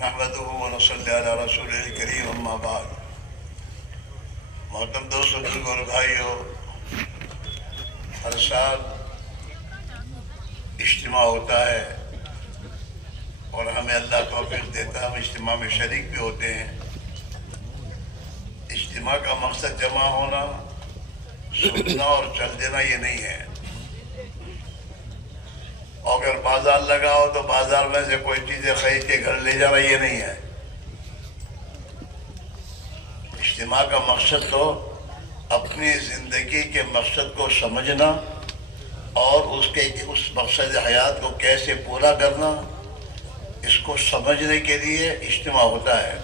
نحمدہ و نصلی علی رسول الکریم اما بعد. محترم دوستوں، بزرگوں اور بھائیوں، ہر سال اجتماع ہوتا ہے اور ہمیں اللہ توفیق دیتا ہے، ہم اجتماع میں شریک بھی ہوتے ہیں. اجتماع کا مقصد جمع ہونا، سننا اور چل دینا یہ نہیں ہے. اگر بازار لگا ہو تو بازار میں سے کوئی چیزیں خرید کے گھر لے جانا یہ نہیں ہے. اجتماع کا مقصد تو اپنی زندگی کے مقصد کو سمجھنا اور اس مقصد حیات کو کیسے پورا کرنا، اس کو سمجھنے کے لیے اجتماع ہوتا ہے.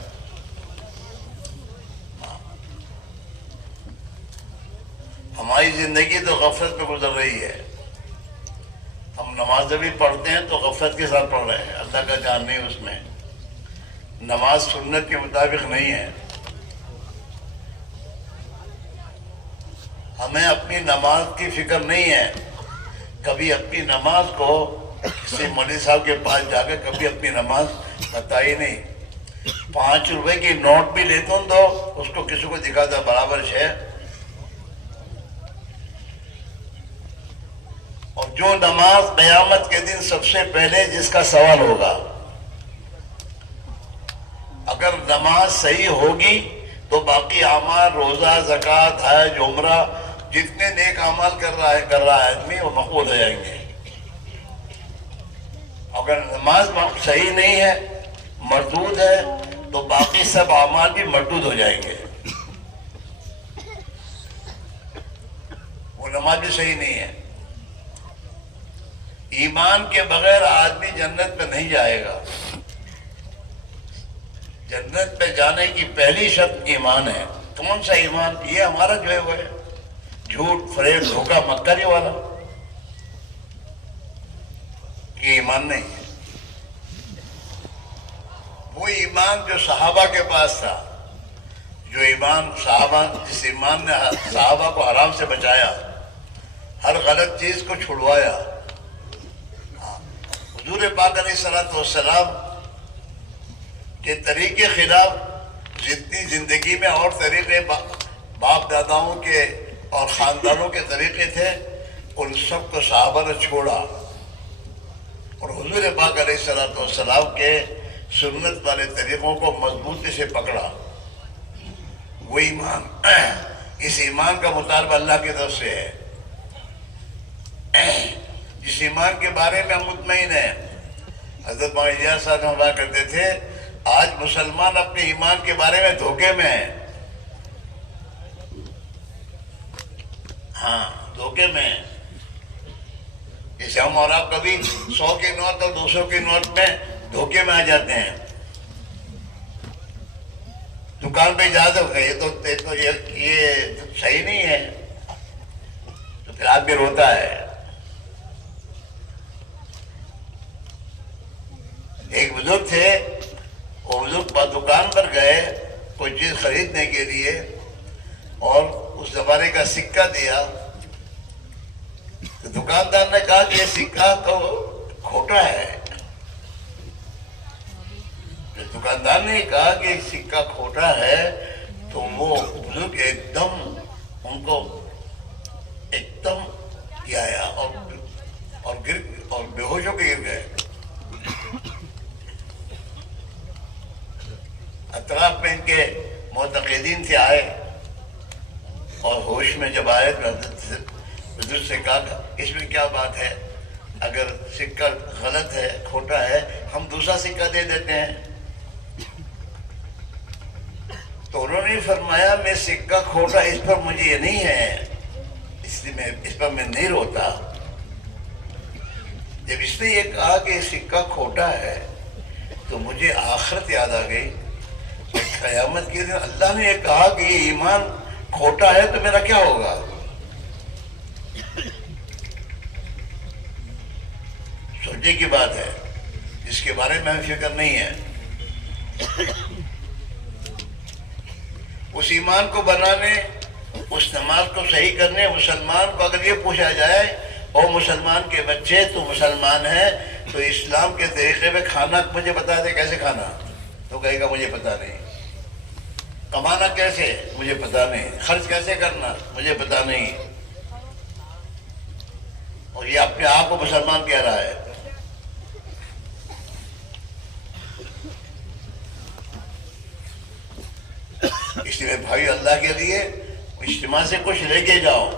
ہماری زندگی تو غفلت پہ گزر رہی ہے. ہم نماز بھی پڑھتے ہیں تو غفلت کے ساتھ پڑھ رہے ہیں، اللہ کا جان نہیں اس میں. نماز سنت کے مطابق نہیں ہے. ہمیں اپنی نماز کی فکر نہیں ہے. کبھی اپنی نماز کو کسی مولوی صاحب کے پاس جا کے کبھی اپنی نماز بتائی نہیں. 5 روپے کی نوٹ بھی لیتا ہوں تو اس کو کسی کو دکھاتا برابر ہے. اور جو نماز قیامت کے دن سب سے پہلے جس کا سوال ہوگا، اگر نماز صحیح ہوگی تو باقی اعمال، روزہ، زکوٰۃ، حج، عمرہ، جتنے نیک اعمال کر رہا ہے آدمی وہ مقبول ہو جائیں گے. اگر نماز صحیح نہیں ہے، مردود ہے، تو باقی سب اعمال بھی مردود ہو جائیں گے. وہ نماز بھی صحیح نہیں ہے. ایمان کے بغیر آدمی جنت پہ نہیں جائے گا. جنت پہ جانے کی پہلی شرط ایمان ہے. کون سا ایمان؟ یہ ہمارا جو ہے وہ ہے جھوٹ، فریب، دھوکہ، مکاری والا. یہ ایمان نہیں ہے. وہ ایمان جو صحابہ کے پاس تھا، جو ایمان جس ایمان نے صحابہ کو حرام سے بچایا، ہر غلط چیز کو چھڑوایا. حضور پاک علیہ الصلوۃ والسلام کے طریقے خلاف جتنی زندگی میں اور طریقے باپ داداؤں کے اور خاندانوں کے طریقے تھے، ان سب کو صحابہ نے چھوڑا اور حضور پاک علیہ الصلوۃ والسلام کے سنت والے طریقوں کو مضبوطی سے پکڑا. وہ ایمان، اس ایمان کا مطالبہ اللہ کی طرف سے ہے. جس ایمان کے بارے میں ہم مطمئن ہیں. حضرت مولانا الیاس صاحب فرمایا کرتے تھے، آج مسلمان اپنے ایمان کے بارے میں دھوکے میں ہیں. ہاں، دھوکے میں ہیں. جیسے ہم اور آپ کبھی 100 کے نوٹ اور 200 کے نوٹ میں دھوکے میں آ جاتے ہیں. دکان پہ جا دو یہ تو یہ صحیح نہیں ہے، تو پھر آدمی روتا ہے. ایک بزرگ تھے، وہ بزرگ دکان پر گئے کوئی چیز خریدنے کے لیے اور اس زمانے کا سکہ دیا. تو دکاندار نے کہا کہ یہ سکہ تو کھوٹا ہے. دکاندار نے کہا کہ سکہ کھوٹا ہے تو وہ بزرگ ایک دم ان کو ایک دم کیا آیا اور بے ہوش ہو کے گر گئے. اطراف میں ان کے معتقدین تھے، آئے اور ہوش میں جب آئے بزرگ سے کہا اس میں کیا بات ہے، اگر سکہ غلط ہے، کھوٹا ہے، ہم دوسرا سکہ دے دیتے ہیں. تو انہوں نے فرمایا میں سکہ کھوٹا اس پر مجھے یہ نہیں ہے، اس لیے میں اس پر میں نہیں روتا. جب اس نے یہ کہا کہ سکہ کھوٹا ہے تو مجھے آخرت یاد آ گئی. قیامت کے دن اللہ نے یہ کہا کہ یہ ایمان کھوٹا ہے تو میرا کیا ہوگا. سوچنے کی بات ہے، اس کے بارے میں ہمیں فکر نہیں ہے. اس ایمان کو بنانے، اس نماز کو صحیح کرنے، مسلمان کو اگر یہ پوچھا جائے اور مسلمان کے بچے تو مسلمان ہیں تو اسلام کے طریقے میں کھانا مجھے بتا دے کیسے کھانا. تو کہے گا مجھے پتا نہیں، کمانا کیسے مجھے پتا نہیں، خرچ کیسے کرنا مجھے پتا نہیں، اور یہ اپنے آپ کو مسلمان کہہ رہا ہے۔ اس لیے بھائی اللہ کے لیے اجتماع سے کچھ لے کے جاؤ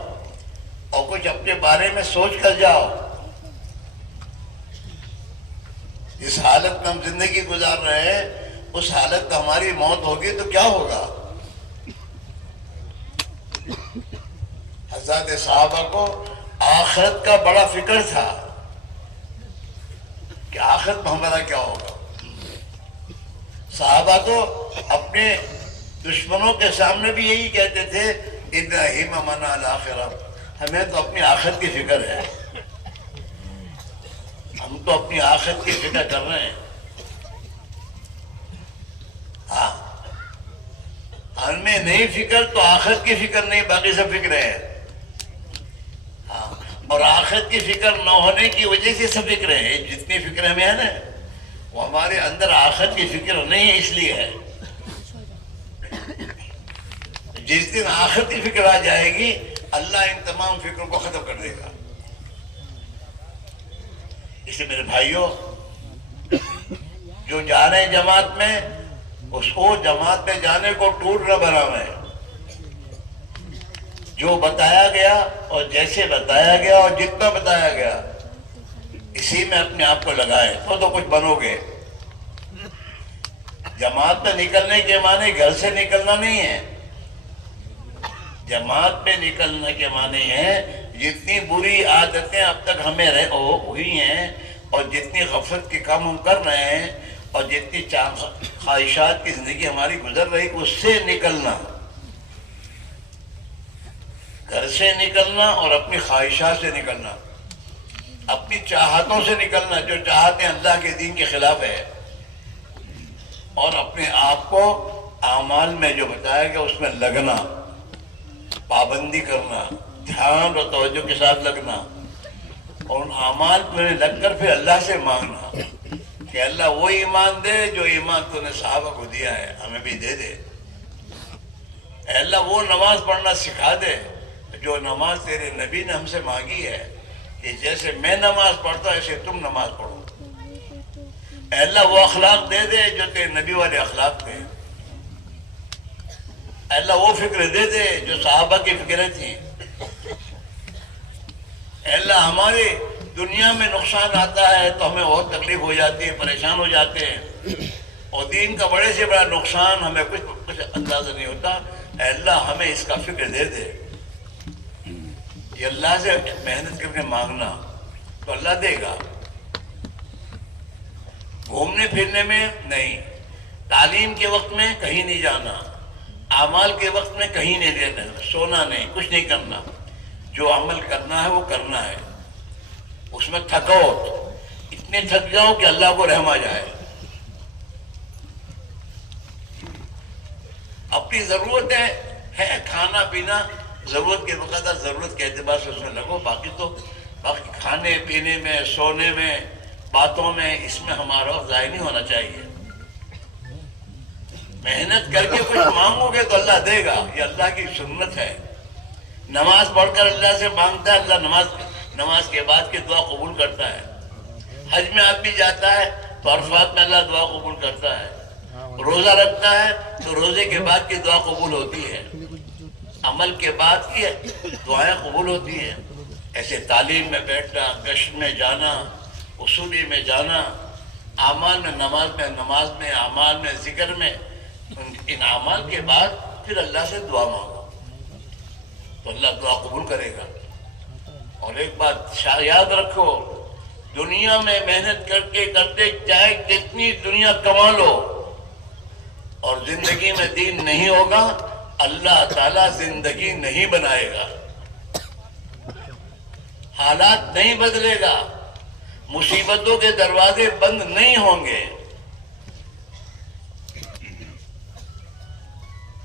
اور کچھ اپنے بارے میں سوچ کر جاؤ۔ جس حالت میں ہم زندگی گزار رہے ہیں اس حالت میں ہماری موت ہوگی تو کیا ہوگا؟ حضرت صحابہ کو آخرت کا بڑا فکر تھا کہ آخرت میں ہمارا کیا ہوگا۔ صحابہ تو اپنے دشمنوں کے سامنے بھی یہی کہتے تھے اِنَّ ہِمَمَنَا الْآخِرَةُ، ہمیں تو اپنی آخرت کی فکر ہے، ہم تو اپنی آخرت کی فکر کر رہے ہیں۔ ہاں، ہمیں نہیں فکر تو آخرت کی فکر نہیں، باقی سب فکر ہے۔ ہاں، اور آخرت کی فکر نہ ہونے کی وجہ سے سب فکر ہے۔ جتنی فکر ہمیں ہے نا وہ ہمارے اندر آخرت کی فکر نہیں ہے، اس لیے ہے۔ جس دن آخرت کی فکر آ جائے گی اللہ ان تمام فکروں کو ختم کر دے گا۔ اس لیے میرے بھائیوں، جو جا رہے ہیں جماعت میں اس کو جماعت میں جانے کو ٹور نہ بناویں۔ جو بتایا گیا اور جیسے بتایا گیا اور جتنا بتایا گیا اسی میں اپنے آپ کو لگائیں تو کچھ بنو گے۔ جماعت میں نکلنے کے معنی گھر سے نکلنا نہیں ہے، جماعت میں نکلنے کے معنی ہے جتنی بری عادتیں اب تک ہمیں ہوئی ہیں اور جتنی غفلت کے کام ہم کر رہے ہیں اور جتنی خواہشات کی زندگی ہماری گزر رہی اس سے نکلنا، گھر سے نکلنا اور اپنی خواہشات سے نکلنا، اپنی چاہتوں سے نکلنا جو چاہتے اللہ کے دین کے خلاف ہے، اور اپنے آپ کو اعمال میں جو بتایا گیا اس میں لگنا، پابندی کرنا، دھیان اور توجہ کے ساتھ لگنا، اور ان اعمال میں لگ کر پھر اللہ سے مانگنا کہ اللہ وہ ایمان دے جو ایمان تو نے صحابہ کو دیا ہے ہمیں بھی دے دے۔ اے اللہ وہ نماز پڑھنا سکھا دے جو نماز تیرے نبی نے ہم سے مانگی ہے کہ جیسے میں نماز پڑھتا ایسے تم نماز پڑھو۔ اے اللہ وہ اخلاق دے دے جو تیرے نبی والے اخلاق تھے۔ اے اللہ وہ فکر دے دے جو صحابہ کی فکریں تھیں۔ اے اللہ ہماری دنیا میں نقصان آتا ہے تو ہمیں بہت تکلیف ہو جاتی ہے، پریشان ہو جاتے ہیں، اور دین کا بڑے سے بڑا نقصان ہمیں کچھ اندازہ نہیں ہوتا۔ اے اللہ ہمیں اس کا فکر دے دے۔ یہ اللہ سے محنت کر کے مانگنا تو اللہ دے گا۔ گھومنے پھرنے میں نہیں، تعلیم کے وقت میں کہیں نہیں جانا، اعمال کے وقت میں کہیں نہیں رہنا، سونا نہیں، کچھ نہیں کرنا، جو عمل کرنا ہے وہ کرنا ہے۔ اس میں تھکو، اتنے تھک جاؤ کہ اللہ کو رحم آ جائے۔ اپنی ضرورتیں ہے، کھانا پینا ضرورت کے بقدر ضرورت کے اعتبار سے اس میں لگو، باقی کھانے پینے میں، سونے میں، باتوں میں، اس میں ہمارا وقت ضائع نہیں ہونا چاہیے۔ محنت کر کے کچھ مانگو گے تو اللہ دے گا، یہ اللہ کی سنت ہے۔ نماز پڑھ کر اللہ سے مانگتا ہے، اللہ نماز کے بعد کی دعا قبول کرتا ہے۔ حج میں آدمی جاتا ہے تو عرفات میں اللہ دعا قبول کرتا ہے۔ روزہ رکھتا ہے تو روزے کے بعد کی دعا قبول ہوتی ہے، عمل کے بعد کی دعائیں قبول ہوتی ہیں۔ ایسے تعلیم میں بیٹھنا، گشت میں جانا، اصولی میں جانا، اعمال میں، نماز میں، اعمال میں، ذکر میں، ان اعمال کے بعد پھر اللہ سے دعا مانگو تو اللہ دعا قبول کرے گا۔ اور ایک بات یاد رکھو، دنیا میں محنت کر کے کرتے چاہے کتنی دنیا کما لو اور زندگی میں دین نہیں ہوگا، اللہ تعالیٰ زندگی نہیں بنائے گا، حالات نہیں بدلے گا، مصیبتوں کے دروازے بند نہیں ہوں گے۔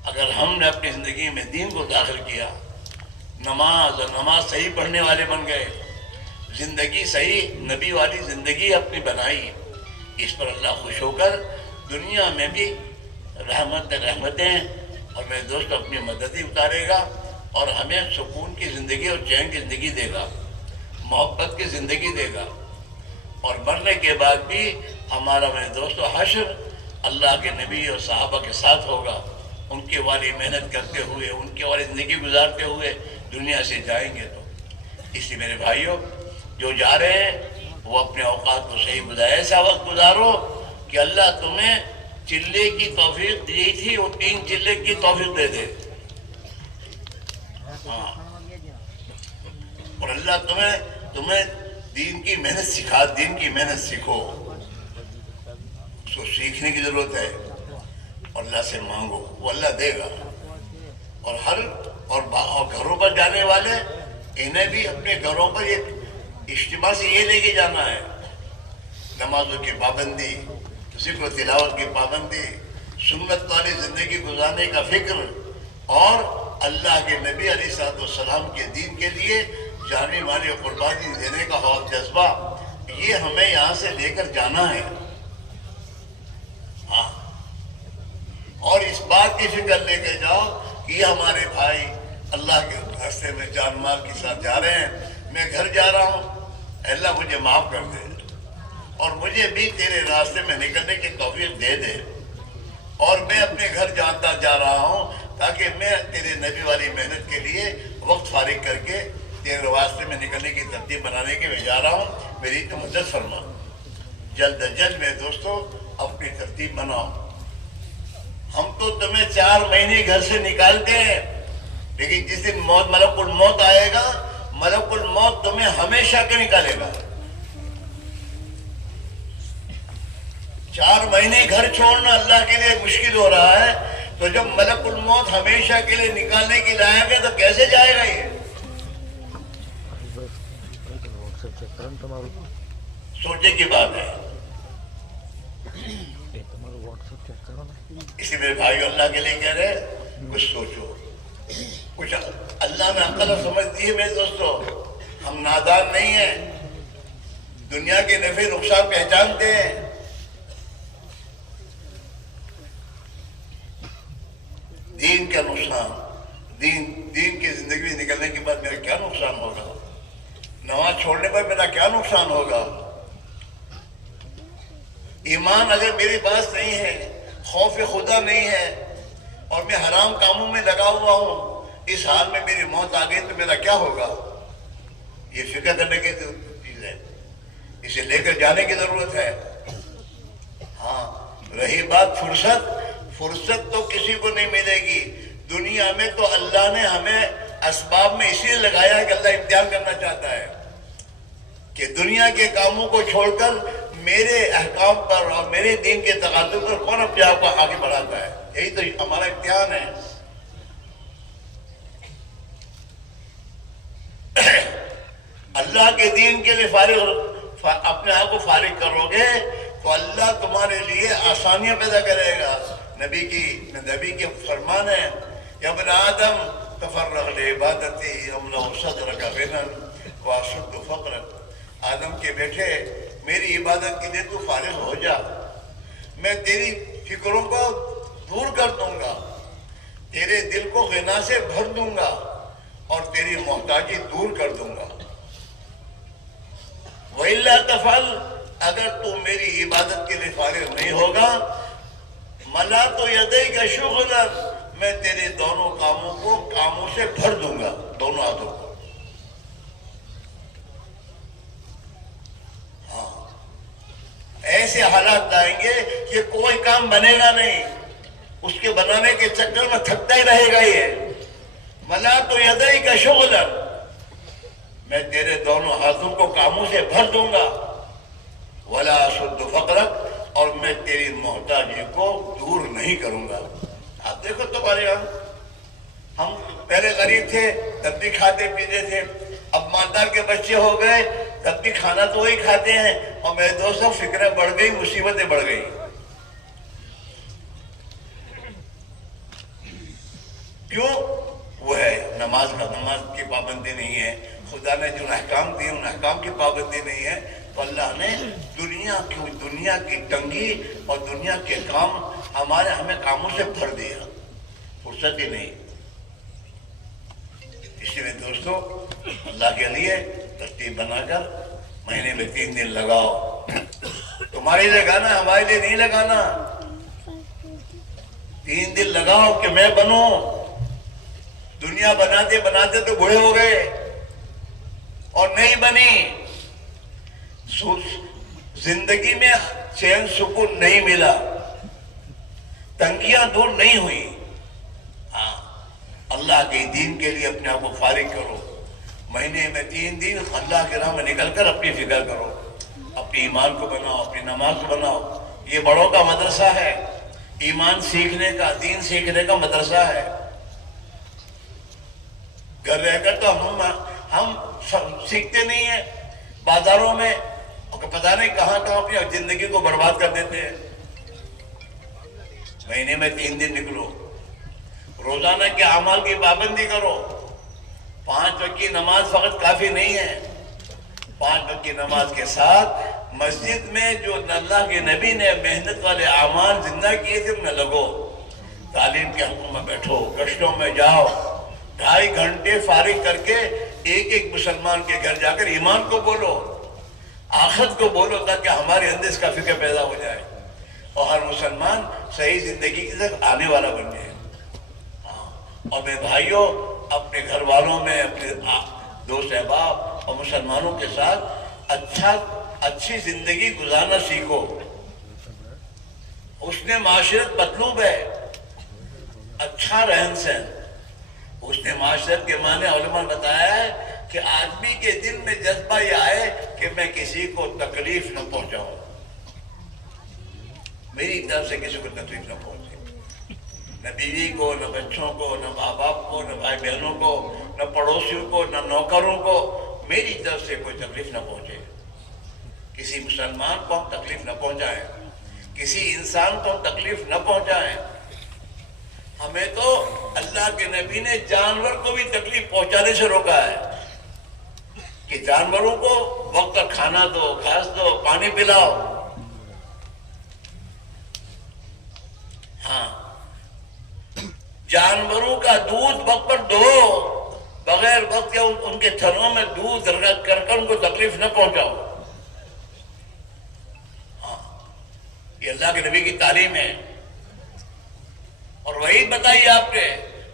اگر ہم نے اپنی زندگی میں دین کو داخل کیا، نماز صحیح پڑھنے والے بن گئے، زندگی صحیح نبی والی زندگی اپنی بنائی، اس پر اللہ خوش ہو کر دنیا میں بھی رحمتیں اور میرے دوست اپنی مدد ہی اتارے گا اور ہمیں سکون کی زندگی اور چین کی زندگی دے گا، محبت کی زندگی دے گا، اور مرنے کے بعد بھی ہمارا میرے دوستو حشر اللہ کے نبی اور صحابہ کے ساتھ ہوگا، ان کے والی محنت کرتے ہوئے، ان کے والی زندگی گزارتے ہوئے دنیا سے جائیں گے۔ تو اس لیے میرے بھائیوں، جو جا رہے ہیں وہ اپنے اوقات کو صحیح گزارے، ایسا وقت گزارو کہ اللہ تمہیں چلے کی توفیق دی تھی وہ 3 چلے کی توفیق دے دے۔ ہاں، اور اللہ تمہیں دین کی محنت سکھا، دین کی محنت سیکھو، اس کو سیکھنے کی ضرورت ہے، اور اللہ سے مانگو، وہ اللہ دے گا۔ اور گھروں پر جانے والے، انہیں بھی اپنے گھروں پر ایک اجتماع سے یہ لے کے جانا ہے، نمازوں کی پابندی، ذکر و تلاوت کی پابندی، سنت والی زندگی گزارنے کا فکر، اور اللہ کے نبی علیہ السلام کے دین کے لیے جانے والی قربانی دینے کا حوصلہ جذبہ، یہ ہمیں یہاں سے لے کر جانا ہے۔ ہاں، اور اس بات کی فکر لے کے جاؤ کہ یہ ہمارے بھائی اللہ کے راستے میں جان مال کے ساتھ جا رہے ہیں، میں گھر جا رہا ہوں، اللہ مجھے معاف کر دے اور مجھے بھی تیرے راستے میں نکلنے کی توفیق دے دے، اور میں اپنے گھر جاتا جا رہا ہوں تاکہ میں تیرے نبی والی محنت کے لیے وقت فارغ کر کے تیرے راستے میں نکلنے کی ترتیب بنانے کے میں جا رہا ہوں، میری تو مدد فرما۔ جلد از جلد میرے دوستو اپنی ترتیب بناؤ۔ ہم تو تمہیں 4 مہینے گھر سے نکالتے ہیں، لیکن جس دن ملک الموت آئے گا، ملک الموت تمہیں ہمیشہ کے نکالے گا۔ 4 مہینے گھر چھوڑنا اللہ کے لیے مشکل ہو رہا ہے، تو جب ملک الموت ہمیشہ کے لیے نکالنے کی لائق ہے تو کیسے جائے گا یہ؟ سوچے کی بات ہے۔ اسی میرے بھائی اللہ کے لیے کہہ رہے کچھ سوچو، کچھ اللہ نے عقل اور سمجھ دی ہے میرے دوستو، ہم نادان نہیں ہیں، دنیا کے نفع نقصان پہچانتے ہیں۔ دین کا نقصان، دین کی زندگی میں نکلنے کے بعد میرا کیا نقصان ہوگا، نماز چھوڑنے پر میرا کیا نقصان ہوگا، ایمان اگر میری پاس نہیں ہے، خوف خدا نہیں ہے، اور میں حرام کاموں میں لگا ہوا ہوں، اس حال میں میری موت آ گئی تو میرا کیا ہوگا، یہ فکر کرنے کی چیز ہے، اسے لے کر جانے کی ضرورت ہے۔ ہاں، رہی بات فرصت تو کسی کو نہیں ملے گی دنیا میں، تو اللہ نے ہمیں اسباب میں اسی لیے لگایا ہے کہ اللہ امتحان کرنا چاہتا ہے کہ دنیا کے کاموں کو چھوڑ کر میرے احکام پر اور میرے دین کے تقاضے پر کون اپنے آپ کو آگے بڑھاتا ہے، یہی تو ہمارا امتحان ہے۔ اللہ کے دین کے لیے اپنے آپ کو فارغ کرو گے تو اللہ تمہارے لیے آسانیاں پیدا کرے گا۔ نبی کے فرمان ہے، یا ابن آدم تفرغ لعبادتی املأ صدرک غنى واشد فقرک، آدم کے بیٹے میری عبادت کے لیے تو فارغ ہو جا، میں تیری فکروں کو دور کر دوں گا، تیرے دل کو غنا سے بھر دوں گا اور تیری محتاجی دور کر دوں گا۔ وَإِلَّا تَفْعَلْ، اگر تو میری عبادت کے لیے فارغ نہیں ہوگا، مَلَأْتُ يَدَيْكَ شُغْلًا، میں تیرے دونوں کاموں سے بھر دوں گا، دونوں ہاتھوں کو۔ ایسے حالات آئیں گے کہ کوئی کام بنے گا نہیں، اس کے بنانے کے چکر میں تھکتا ہی رہے گا یہ۔ مَلَأْتُ يَدَيْكَ شُغْلًا، میں تیرے دونوں ہاتھوں کو کاموں سے بھر دوں گا، وَلَا أَشُدُّ فَقْرَكَ، اور میں تیری محتاجی کو دور نہیں کروں گا۔ آپ دیکھو تمہارے یہاں، ہم پہلے غریب تھے تب بھی کھاتے پیتے تھے، اب مالدار کے بچے ہو گئے تب بھی کھانا تو وہی کھاتے ہیں، اور میرے دوستوں فکریں بڑھ گئی، مصیبتیں بڑھ گئی۔ کیوں؟ وہ ہے نماز کی پابندی نہیں ہے، خدا نے جو احکام دیے ان احکام کی پابندی نہیں ہے، تو اللہ نے دنیا کی تنگی اور دنیا کے کام ہمیں کاموں سے بھر دیا، فرصت ہی نہیں۔ اس لیے دوستو، اللہ کے لیے ترتیب بنا کر مہینے میں 3 دن لگاؤ۔ تمہارے لیے لگانا، ہمارے لیے نہیں لگانا۔ 3 دن لگاؤ کہ میں بنوں۔ دنیا بناتے بناتے تو بوڑھے ہو گئے اور نہیں بنی، زندگی میں چین سکون نہیں ملا، تنگیاں دور نہیں ہوئی۔ ہاں، اللہ کے دین کے لیے اپنے آپ کو فارغ کرو۔ مہینے میں 3 دن اللہ کے راہ میں نکل کر اپنی فکر کرو، اپنی ایمان کو بناؤ، اپنی نماز کو بناؤ۔ یہ بڑوں کا مدرسہ ہے، ایمان سیکھنے کا، دین سیکھنے کا مدرسہ ہے۔ گھر رہ کر تو ہم سیکھتے نہیں ہیں، بازاروں میں پتہ نہیں کہاں اپنی زندگی کو برباد کر دیتے ہیں۔ مہینے میں 3 دن نکلو، روزانہ کے اعمال کی پابندی کرو۔ 5 وقت کی نماز فقط کافی نہیں ہے، 5 وقت کی نماز کے ساتھ مسجد میں جو اللہ کے نبی نے محنت والے اعمال زندہ کیے تھے ان میں لگو۔ تعلیم کے حلقوں میں بیٹھو، گشتوں میں جاؤ، 2.5 گھنٹے فارغ کر کے ایک مسلمان کے گھر جا کر ایمان کو بولو، آخرت کو بولو، تاکہ ہمارے اندر اس کا فکر پیدا ہو جائے اور ہر مسلمان صحیح زندگی کی طرف آنے والا بن جائے۔ اور میرے بھائیوں، اپنے گھر والوں میں، اپنے دوست احباب اور مسلمانوں کے ساتھ اچھی زندگی گزارنا سیکھو۔ اس نے معاشرت مطلوب ہے، اچھا رہن سہن۔ اس نے معاشرت کے معنی علماء نے بتایا ہے کہ آدمی کے دل میں جذبہ یہ آئے کہ میں کسی کو تکلیف نہ پہنچاؤں، میری طرف سے کسی کو تکلیف نہ پہنچے، نہ بیوی کو، نہ بچوں کو، نہ ماں باپ کو، نہ بھائی بہنوں کو، نہ پڑوسیوں کو، نہ نوکروں کو، میری طرف سے کوئی تکلیف نہ پہنچے۔ کسی مسلمان کو ہم تکلیف نہ پہنچائیں، کسی انسان کو ہم تکلیف نہ پہنچائیں۔ ہمیں تو اللہ کے نبی نے جانور کو بھی تکلیف پہنچانے سے روکا ہے کہ جانوروں کو وقت پر کھانا دو، گھاس دو، پانی پلاؤ۔ ہاں، جانوروں کا دودھ وقت پر دو، بغیر وقت کے ان کے تھنوں میں دودھ رکھ کر ان کو تکلیف نہ پہنچاؤ۔ ہاں، یہ اللہ کے نبی کی تعلیم ہے۔ اور وہی بتائیے آپ نے،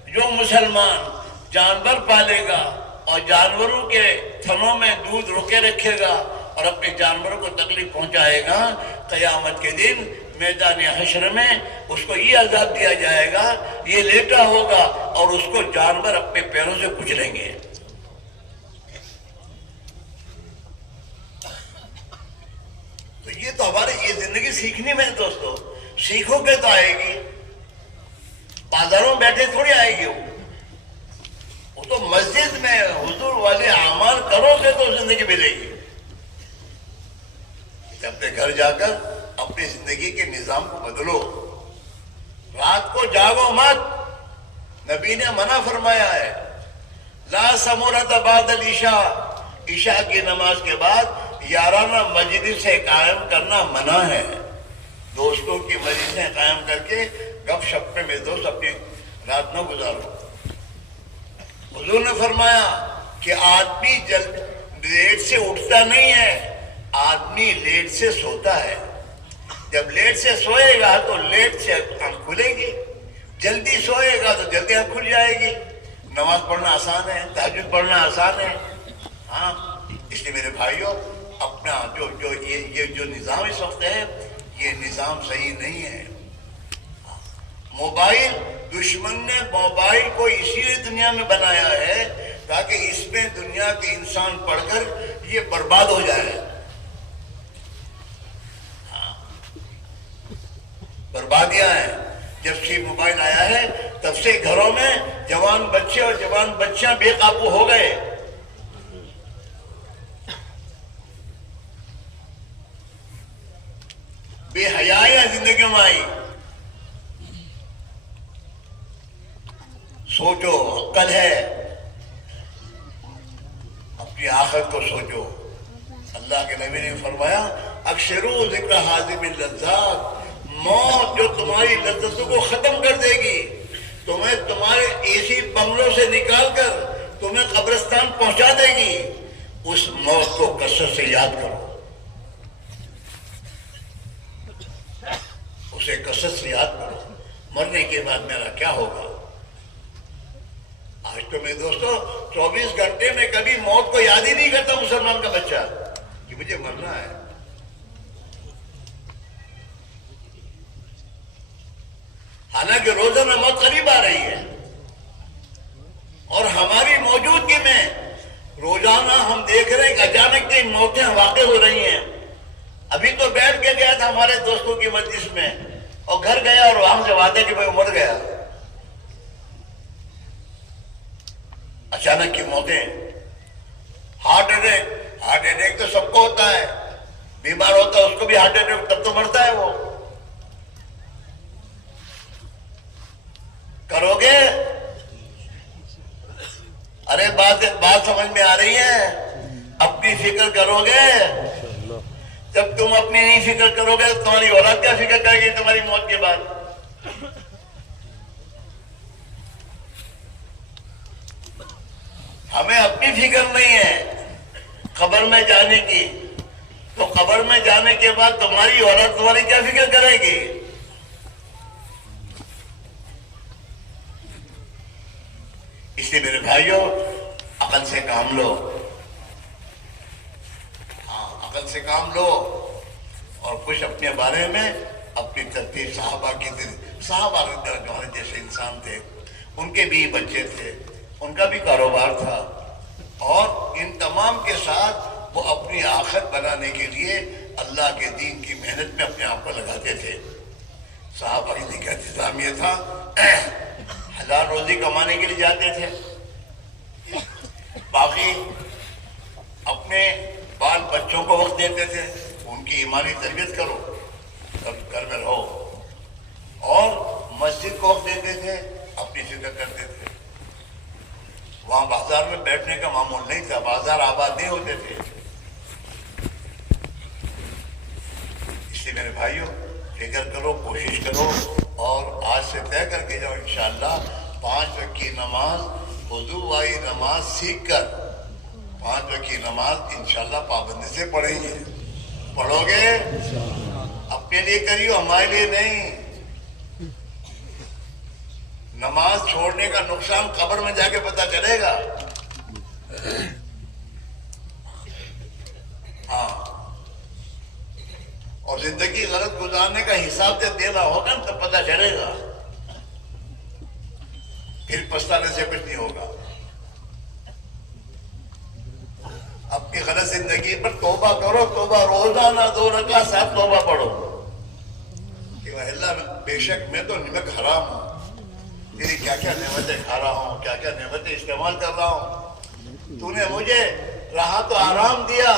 جو مسلمان جانور پالے گا اور جانوروں کے تھنوں میں دودھ روکے رکھے گا اور اپنے جانوروں کو تکلیف پہنچائے گا، قیامت کے دن میدان حشر میں اس کو یہ عذاب دیا جائے گا، یہ لیٹا ہوگا اور اس کو جانور اپنے پیروں سے کچلیں گے۔ تو یہ تو ہماری یہ زندگی سیکھنے میں دوستو، سیکھو گے تو آئے گی، بازاروں میں بیٹھے تھوڑی آئے گی۔ وہ تو مسجد میں حضور والے اعمال کرو گے تو زندگی ملے گی۔ اپنے گھر جا کر اپنی زندگی کے نظام کو بدلو، رات کو جاگو مت۔ نبی نے منع فرمایا ہے، لا سمورت بعد العشاء، عشاء کی نماز کے بعد یارانہ مجلس سے قائم کرنا منع ہے۔ دوستوں کی مجلسیں قائم کر کے گپ شپ میں دوست اپنی رات نہ گزارو۔ حضور نے فرمایا کہ آدمی لیٹ سے اٹھتا نہیں ہے، آدمی لیٹ سے سوتا ہے۔ جب لیٹ سے سوئے گا تو لیٹ سے آنکھ کھلے گی، جلدی سوئے گا تو جلدی آنکھ کھل جائے گی۔ نماز پڑھنا آسان ہے، تہجد پڑھنا آسان ہے۔ ہاں، اس لیے میرے بھائیوں، اپنا جو نظام اس وقت ہے، یہ نظام صحیح نہیں ہے۔ موبائل، دشمن نے موبائل کو اسی لیے دنیا میں بنایا ہے تاکہ اس میں دنیا کے انسان پڑھ کر یہ برباد ہو جائے۔ بربادیاں ہیں۔ جب سے موبائل آیا ہے تب سے گھروں میں جوان بچے اور جوان بچیاں بے قابو ہو گئے۔ بے حیائیاں زندگیوں میں آئی۔ سوچو، عقل ہے، اپنی آخرت کو سوچو۔ اللہ کے نبی نے فرمایا اکثروا ذکر حازم اللذات، موت جو تمہاری لذتوں کو ختم کر دے گی، تمہیں تمہارے ایسی بنگلوں سے نکال کر تمہیں قبرستان پہنچا دے گی، اس موت کو کثرت سے یاد کرو، اسے کثرت سے یاد کرو، مرنے کے بعد میرا کیا ہوگا۔ آج تو میرے دوستو 24 گھنٹے میں کبھی موت کو یاد ہی نہیں کرتا مسلمان کا بچہ کہ مجھے مرنا ہے۔ حالانکہ روزانہ موت قریب آ رہی ہے، اور ہماری موجودگی میں روزانہ ہم دیکھ رہے ہیں کہ اچانک کی موتیں واقع ہو رہی ہیں۔ ابھی تو بیٹھ کے گیا تھا ہمارے دوستوں کی مجلس میں، اور گھر گیا اور وہاں سے وعدہ کہ میں مر گیا۔ اچانک کی موتیں، ہارٹ اٹیک تو سب کو ہوتا ہے، بیمار ہوتا ہے اس کو بھی ہارٹ اٹیک، تب تو مرتا ہے وہ۔ کرو گے؟ ارے بات سمجھ میں آ رہی ہے؟ اپنی فکر کرو گے؟ جب تم اپنی نہیں فکر کرو گے تو تمہاری اولاد کیا فکر کرے گی تمہاری موت کے بعد؟ ہمیں اپنی فکر نہیں ہے قبر میں جانے کی، تو قبر میں جانے کے بعد تمہاری اولاد تمہاری کیا فکر کرے گی؟ اس لیے میرے بھائیوں عقل سے کام لو، عقل سے کام لو، اور کچھ اپنے بارے میں اپنی ترتیب صحابہ ہمارے جیسے انسان تھے، ان کے بھی بچے تھے، ان کا بھی کاروبار تھا، اور ان تمام کے ساتھ وہ اپنی آخرت بنانے کے لیے اللہ کے دین کی محنت میں اپنے آپ کو لگاتے تھے۔ صحابہ کا انتظام یہ تھا، حلال روزی کمانے کے لیے جاتے تھے، باقی اپنے بال بچوں کو وقت دیتے تھے، ان کی ایمانی تربیت کرو، گھر میں رہو، اور مسجد کو وقت دیتے تھے، اپنی فکر کرتے تھے۔ وہاں بازار میں بیٹھنے کا معمول نہیں تھا، بازار آباد نہیں ہوتے تھے۔ اس لیے میرے بھائیوں فکر کرو، کوشش کرو، اور آج سے طے کر کے جاؤ انشاءاللہ 5 وقت کی نماز، وضو والی نماز سیکھ کر 5 وقت کی نماز انشاءاللہ پابندی سے پڑھیں گے۔ پڑھو گے؟ اپنے لیے کریو، ہمارے لیے نہیں۔ نماز چھوڑنے کا نقصان قبر میں جا کے پتہ چلے گا۔ ہاں، اور زندگی غلط گزارنے کا حساب جب دینا ہوگا تب پتہ چلے گا، پھر پچھتانے سے کچھ نہیں ہوگا۔ اپنی غلط زندگی پر توبہ کرو، توبہ روزانہ 2 رکعت 7 توبہ پڑھو کہ اللہ بے شک میں تو نمک حرام ہوں، تیری کیا کیا نعمتیں کھا رہا ہوں، کیا کیا نعمتیں استعمال کر رہا ہوں، تو نے مجھے راحت و آرام دیا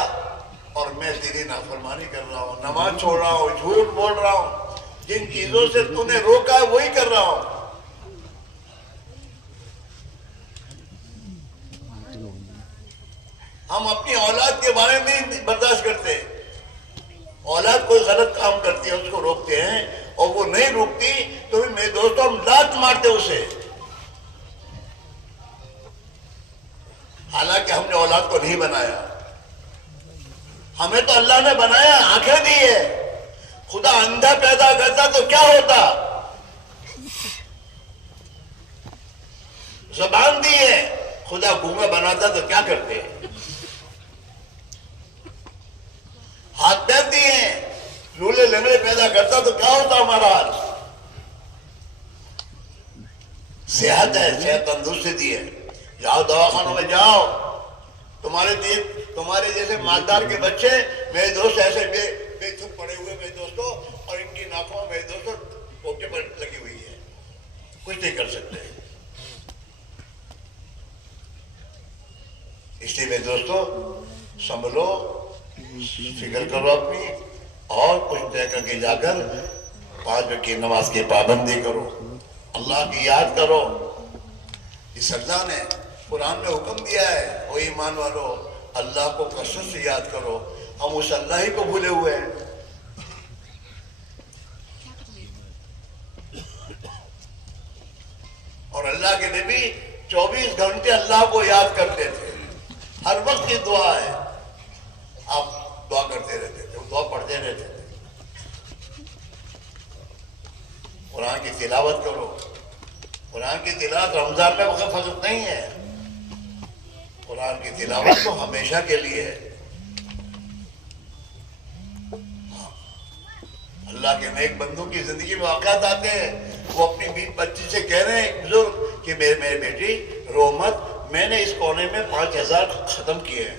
اور میں تیری نافرمانی کر رہا ہوں، نماز چھوڑ رہا ہوں، جھوٹ بول رہا ہوں، جن چیزوں سے تو نے روکا ہے وہی کر رہا ہوں۔ ہم اپنی اولاد کے بارے میں نہیں برداشت کرتے، اولاد کوئی غلط کام کرتی ہے اس کو روکتے ہیں، اور وہ نہیں روکتی تو بھی میرے دوستوں ہم لات مارتے اسے، حالانکہ ہم نے اولاد کو نہیں بنایا، ہمیں تو اللہ نے بنایا، آنکھیں دی ہے، خدا اندھا پیدا کرتا تو کیا ہوتا، زبان دی ہے، خدا گونگا بناتا تو کیا کرتے، ہاتھ پیر دیے ہیں، لولے لنگڑے پیدا کرتا تو کیا ہوتا ہمارا حال، صحت ہے، صحت تندرستی دی ہے، جاؤ دواخانوں میں جاؤ، تمہارے جیسے مالدار کے بچے میرے دوست ایسے بے تھک پڑے ہوئے میرے دوستوں، اور ان کی ناکوں میرے دوستوں پوکے پر لگی ہوئی ہے، کچھ نہیں کر سکتے۔ اس لیے میرے دوستوں سنبھلو، فکر کرو اپنی، اور کچھ طے کر کے جا کر 5 وقت کی نماز کی پابندی کرو، اللہ کی یاد کرو۔ اس اللہ نے قرآن میں حکم دیا ہے، او ایمان والو اللہ کو کثرت سے یاد کرو، ہم اس اللہ ہی کو بھولے ہوئے ہیں. اور اللہ کے نبی 24 گھنٹے اللہ کو یاد کرتے تھے. ہر وقت کی دعا ہے. آپ دعا کرتے رہتے تھے, دعا پڑھتے رہتے تھے. قرآن کی تلاوت کرو. قرآن کی تلاوت رمضان میں وقت فقط نہیں ہے. قرآن کی تلاوت تو ہمیشہ کے لیے ہے. اللہ کے نیک بندوں کی زندگی میں واقعات آتے ہیں. وہ اپنی بیوی بچی سے کہہ رہے ہیں ایک بزرگ کہ میرے بیٹی رو مت, میں نے اس کونے میں 5000 ختم کیے ہیں.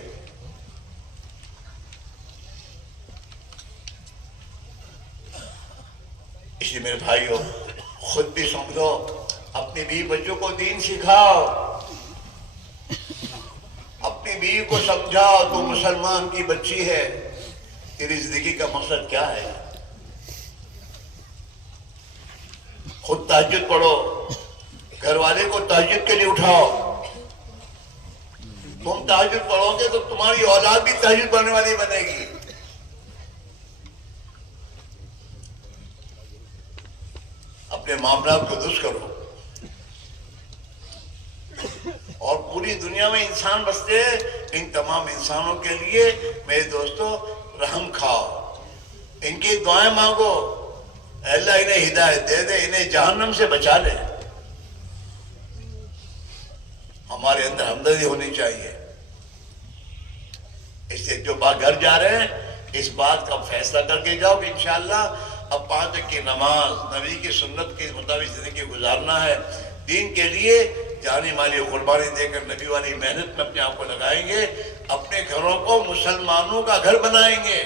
اس لیے میرے بھائیوں خود بھی سمجھو, اپنی بیوی بچوں کو دین سکھاؤ, اپنی بیوی کو سمجھاؤ تو مسلمان کی بچی ہے, تیری زندگی کا مقصد کیا ہے. خود تہجد پڑھو, گھر والے کو تہجد کے لیے اٹھاؤ. تم تہجد پڑھو گے تو تمہاری اولاد بھی تہجد پڑھنے والی بنے گی. اپنے معاملات کو درست کرو. اور پوری دنیا میں انسان بستے ہیں, ان تمام انسانوں کے لیے میرے دوستو رحم کھاؤ, ان کی دعائیں مانگو. اللہ انہیں ہدایت دے دے, انہیں جہنم سے بچا لے. ہمارے اندر ہمدردی ہونی چاہیے. اس لیے جو گھر جا رہے ہیں اس بات کا فیصلہ کر کے جاؤ کہ انشاءاللہ اب 5 وقت کی نماز نبی کی سنت کے مطابق زندگی گزارنا ہے. دین کے لیے جانی مالی قربانی دے کر نبی والی محنت میں اپنے آپ کو لگائیں گے. اپنے گھروں کو مسلمانوں کا گھر بنائیں گے.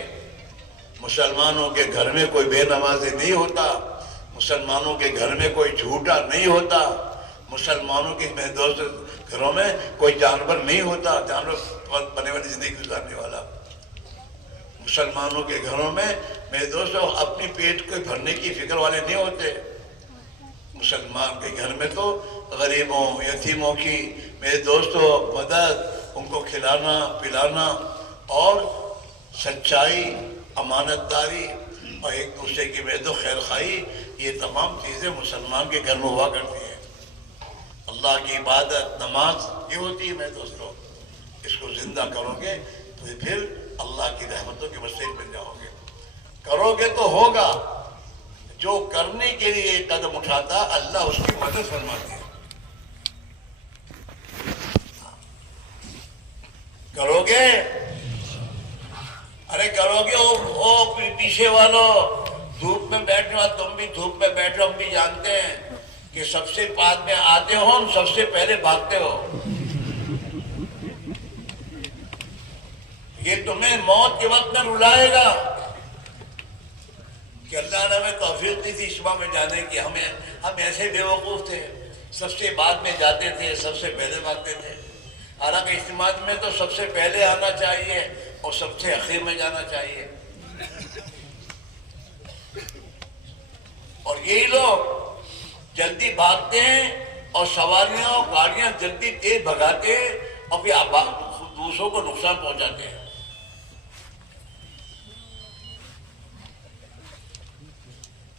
مسلمانوں کے گھر میں کوئی بے نمازی نہیں ہوتا. مسلمانوں کے گھر میں کوئی جھوٹا نہیں ہوتا. مسلمانوں کے دوست گھروں میں کوئی جانور نہیں ہوتا, جانور بنے والی زندگی گزارنے والا. مسلمانوں کے گھروں میں میرے دوستوں اپنی پیٹ کو بھرنے کی فکر والے نہیں ہوتے. مسلمان کے گھر میں تو غریبوں یتیموں کی میرے دوستوں مدد, ان کو کھلانا پلانا اور سچائی, امانت داری اور ایک دوسرے کی میرے دوست خیر خواہی, یہ تمام چیزیں مسلمان کے گھر میں ہوا کرتی ہیں. اللہ کی عبادت نماز یہ ہوتی ہے میرے دوستوں. اس کو زندہ کرو گے تو پھر اللہ کی رحمتوں کے مستحق بن جاؤ گے. کرو گے تو ہوگا. جو کرنے کے لیے ایک قدم اٹھاتا اللہ اس کی مدد فرماتی ہے. کرو گے, ارے کرو گے او پیچھے والوں, دھوپ میں بیٹھو, تم بھی دھوپ میں بیٹھو. ہم بھی جانتے ہیں کہ سب سے بعد میں آتے ہو, ہم سب سے پہلے بھاگتے ہو. یہ تمہیں موت کے وقت میں رلائے گا کہ اللہ نے ہمیں توفیق دی تھی اجتماع میں جانے کی. ہم ایسے بے وقوف تھے, سب سے بعد میں جاتے تھے, سب سے پہلے بھاگتے تھے. حالانکہ اجتماع میں تو سب سے پہلے آنا چاہیے اور سب سے اخیر میں جانا چاہیے. اور یہی لوگ جلدی بھاگتے ہیں اور سواریاں اور گاڑیاں جلدی تیز بھگاتے ہیں اور پھر دوسروں کو نقصان پہنچاتے ہیں.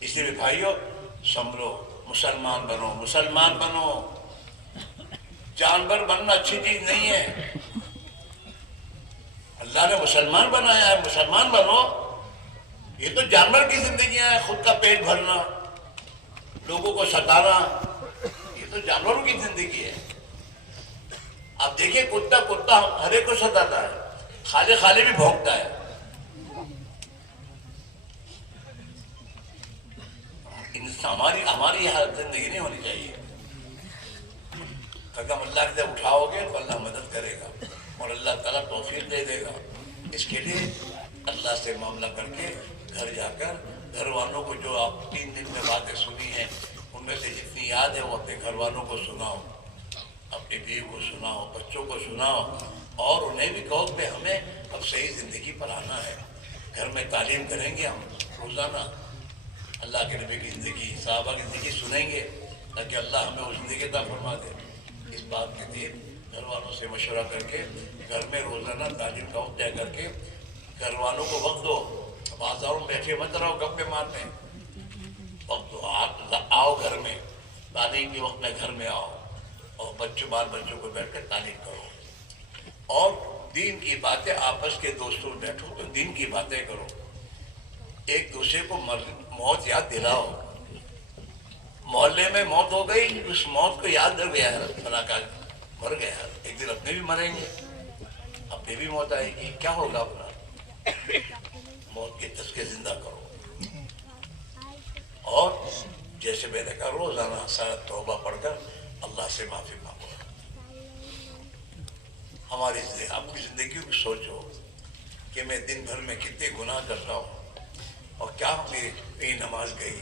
اس لیے بھائیو سنبھلو, مسلمان بنو, مسلمان بنو. جانور بننا اچھی چیز نہیں ہے. اللہ نے مسلمان بنایا ہے, مسلمان بنو. یہ تو جانور کی زندگیاں ہیں, خود کا پیٹ بھرنا, لوگوں کو ستانا, یہ تو جانوروں کی زندگی ہے. آپ دیکھیں کتا ہر ایک کو ستاتا ہے, خالے بھی بھونکتا ہے. ہماری حالت زندگی نہیں ہونی چاہیے. قدم اللہ کی طرف اٹھاؤ گے تو اللہ مدد کرے گا اور اللہ تعالیٰ توفیق دے دے گا. اس کے لیے اللہ سے معاملہ کر کے گھر جا کر گھر والوں کو جو آپ 3 دن میں باتیں سنی ہیں ان میں سے جتنی یاد ہے وہ اپنے گھر والوں کو سناؤ, اپنی بیوی کو سناؤ, بچوں کو سناؤ اور انہیں بھی کہو کہ ہمیں اب صحیح زندگی پر آنا ہے. گھر میں تعلیم کریں گے ہم روزانہ, اللہ کے نبی کی زندگی, صحابہ کی زندگی سنیں گے تاکہ اللہ ہمیں اس زندگی عطا فرما دے. اس بات کے لیے گھر والوں سے مشورہ کر کے گھر میں روزانہ تعلیم کا وقت طے کر کے گھر والوں کو وقت دو، بازاروں میں بیٹھے مت رہو گپے مارنے، وقت دو، آؤ گھر میں، تعلیم کے وقت میں گھر میں آؤ اور بال بچوں کو بیٹھ کر تعلیم کرو، اور دین کی باتیں آپس کے دوستوں میں بیٹھو تو دین کی باتیں کرو، ایک دوسرے کو موت یاد دلاؤ۔ محلے میں موت ہو گئی، اس موت کو یاد رکھ گیا ہے، فلاں کا مر گیا، ایک دن اپنے بھی مریں گے، اپنے بھی موت آئے گی، کیا ہوگا اپنا؟ موت کے تذکرے زندہ کرو، اور جیسے میں نے کہا روزانہ سارا توبہ پڑھ کر اللہ سے معافی مانگو۔ ہماری اپنی زندگی کو سوچو کہ میں دن بھر میں کتنے گناہ کرتا ہوں، اور کیا میری نماز گئی،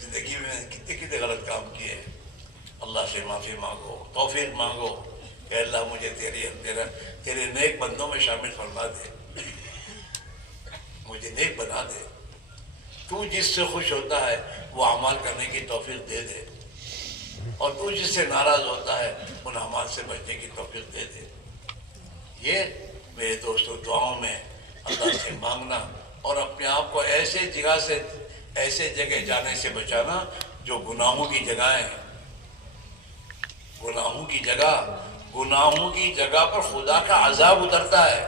زندگی میں کتنے غلط کام کیے۔ اللہ سے معافی مانگو، توفیق مانگو کہ اللہ مجھے تیرے نیک بندوں میں شامل فرما دے، مجھے نیک بنا دے، تو جس سے خوش ہوتا ہے وہ اعمال کرنے کی توفیق دے دے، اور تو جس سے ناراض ہوتا ہے ان اعمال سے بچنے کی توفیق دے دے۔ یہ میرے دوستوں دعاؤں میں اللہ سے مانگنا، اور اپنے آپ کو ایسے جگہ جانے سے بچانا جو گناہوں کی جگہیں ہیں، گناہوں کی جگہ پر خدا کا عذاب اترتا ہے۔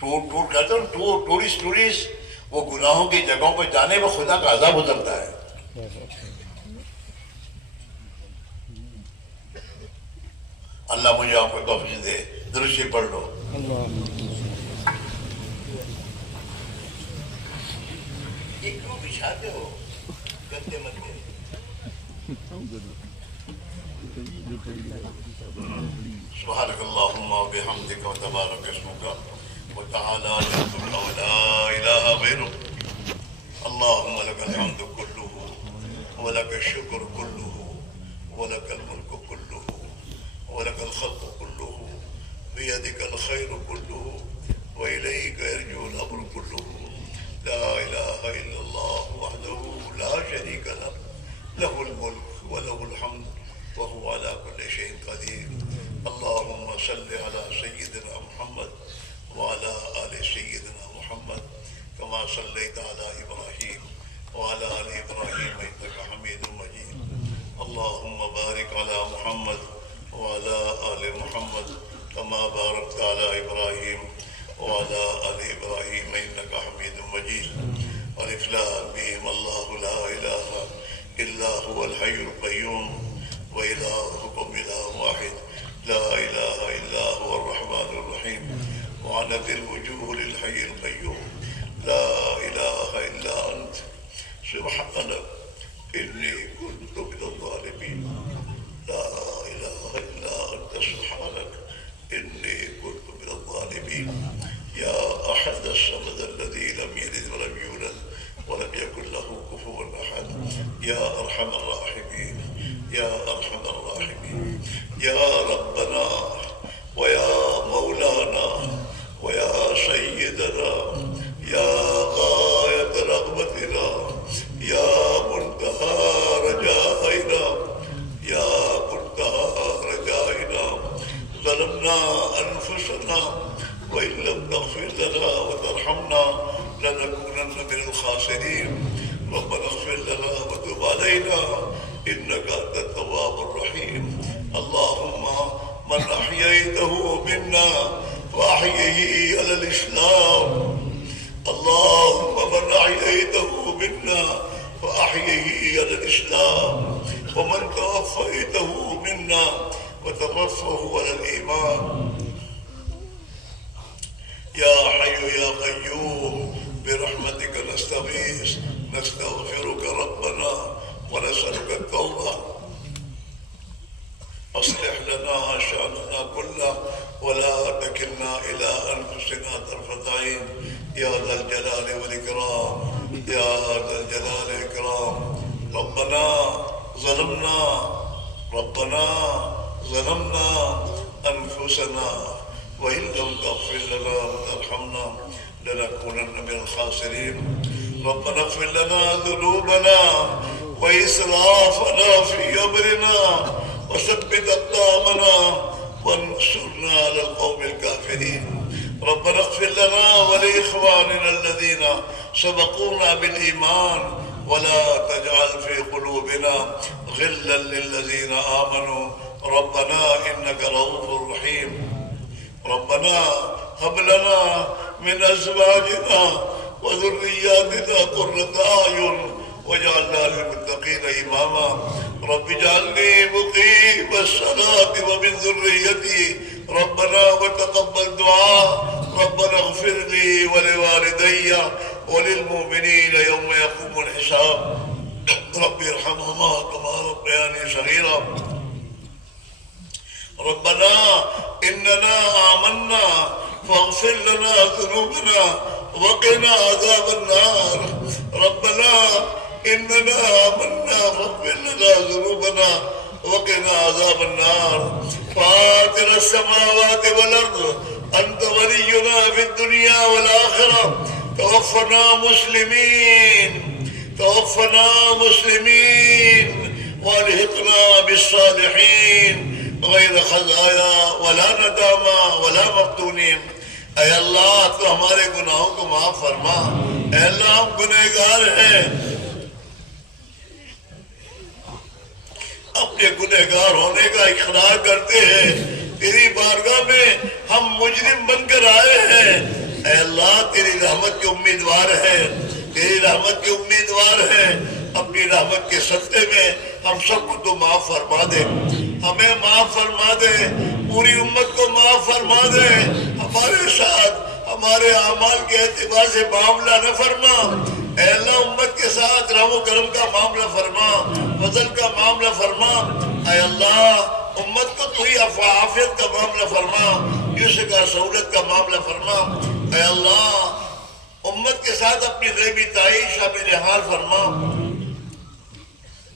ٹور کرتے ہیں ٹورسٹ، وہ گناہوں کی جگہوں پر جانے میں خدا کا عذاب اترتا ہے۔ اللہ مجھے آپ کو توفیق دے، درود پڑھ لو۔ یہ کیوں بچھاتے ہو گندے مندے؟ سبحانک اللہم و بحمدک و تبارک اسمک و تعالی جدک و لا الہ غیرک، اللہم لک الحمد کلہ و لک الشکر کلہ و لک الملک کلہ و لک الخلق کلہ بیدک الخیر کلہ و الیک یرجع الامر کلہ، لا الہ الا اللہ وحدہ لا شریک لہ، لہ الملک و لہ الحمد وهو على كل شيء قدير۔ اللهم صل على سيدنا محمد وعلى آل سيدنا محمد كما صليت على إبراهيم وعلى آل إبراهيم إنك حميد مجيد۔ اللهم بارك على محمد وعلى آل محمد كما باركت على إبراهيم وعلى آل إبراهيم إنك حميد مجيد۔ ألف لام ميم، الله لا إله إلا هو الحي القيوم وإلهكم إله واحد لا إله إلا هو الرحمن الرحيم، وعنت الوجوه للحي القيوم لا إله إلا أنت سبحانك إني كنت من الظالمين، لا إله إلا أنت سبحانك إني كنت من الظالمين، يا أحد الصمد الذي لم يلد ولم يولد ولم يكن له كفوا أحد، يا أرحم الراحمين، يا أرحم الراحمين، يا ربنا ويا مولانا ويا سيدنا، يا غاية رغبتنا، يا منتهى رجائنا، يا منتهى رجائنا، ظلمنا أنفسنا وإن لم تغفر لنا وترحمنا لنكونن من الخاسرين، ربنا اغفر لنا وتب علينا إنك أنت التواب الرحيم۔ اللهم من أحييته منا فأحيه على الإسلام، اللهم من أحييته منا فأحيه على الإسلام، ومن توفيته منا وتوفه على الإيمان، يا حي يا قيوم برحمتك نستغيث، نستغفرك ربنا ونسألك التوبة، أصلح لنا شأننا كله ولا تكلنا إلى أنفسنا طرفة عين، يا ذا الجلال والإكرام، يا ذا الجلال والإكرام۔ ربنا ظلمنا أنفسنا وإن لم تغفر لنا وترحمنا لنكونن من الخاسرين، ربنا اغفر لنا ذنوبنا وإسرافنا في أمرنا وثبت أقدامنا وانصرنا على القوم الكافرين. ربنا اغفر لنا ولإخواننا الذين سبقونا بالإيمان ولا تجعل في قلوبنا غلا للذين آمنوا ربنا إنك رؤوف رحيم. ربنا هب لنا من أزواجنا وذرياتنا قرة أعين واجعلنا للمتقين إماما. رب اجعلني مقيم الصلاة ومن ذريتي ربنا وتقبل دعاء. ربنا اغفر لي ولوالدي وللمؤمنين يوم يقوم الحساب. رب ارحمهما كما ربياني صغيرا. ربنا إننا آمنا فاغفر لنا ذنوبنا وقنا عذاب النار. ربنا إننا آمنا فاغفر لنا ذنوبنا وقنا عذاب النار. فاطر السماوات والأرض أنت ولينا في الدنيا والآخرة توفنا مسلمين والحقنا بالصالحين غیر خزایا ولا ندامہ ولا مفتونین. اے اللہ تو ہمارے گناہوں کو معاف فرما. اے اللہ ہم گنہگار ہیں، اپنے گنہگار ہونے کا اقرار کرتے ہیں. تیری بارگاہ میں ہم مجرم بن کر آئے ہیں. اے اللہ تیری رحمت کے امیدوار ہیں، اپنی رحمت کے صدقے میں ہم سب کو تو معاف فرما دے. ہمیں معاف فرما دے، پوری امت کو معاف فرما دے. ہمارے ساتھ ہمارے اعمال کے اعتبار سے معاملہ نہ فرما. اے اللہ امت کے ساتھ رحم و کرم کا معاملہ فرما، فضل کا معاملہ فرما. اے اللہ امت کو تو ہی عافیت کا معاملہ فرما، یسر کا سہولت کا معاملہ فرما. اے اللہ امت کے ساتھ اپنی غیبی تعیش شامل حال فرما.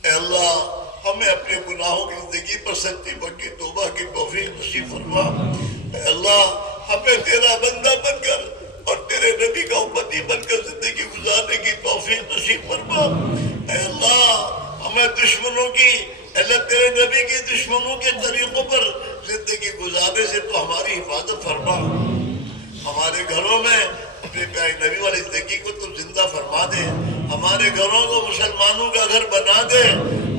اے اللہ ہمیں اپنے گناہوں کی زندگی پر سچی پکی توبہ کی توفیق نصیب فرما. اے اللہ ہمیں تیرا بندہ بن کر اور تیرے نبی کا امتی بن کر زندگی گزارنے کی توفیق نصیب فرما. اے اللہ ہمیں دشمنوں کی، اللہ تیرے نبی کے دشمنوں کے طریقوں پر زندگی گزارنے سے تو ہماری حفاظت فرما. ہمارے گھروں میں اپنے پیارے نبی والی زندگی کو تو زندہ فرما دے. ہمارے گھروں کو مسلمانوں کا گھر بنا دے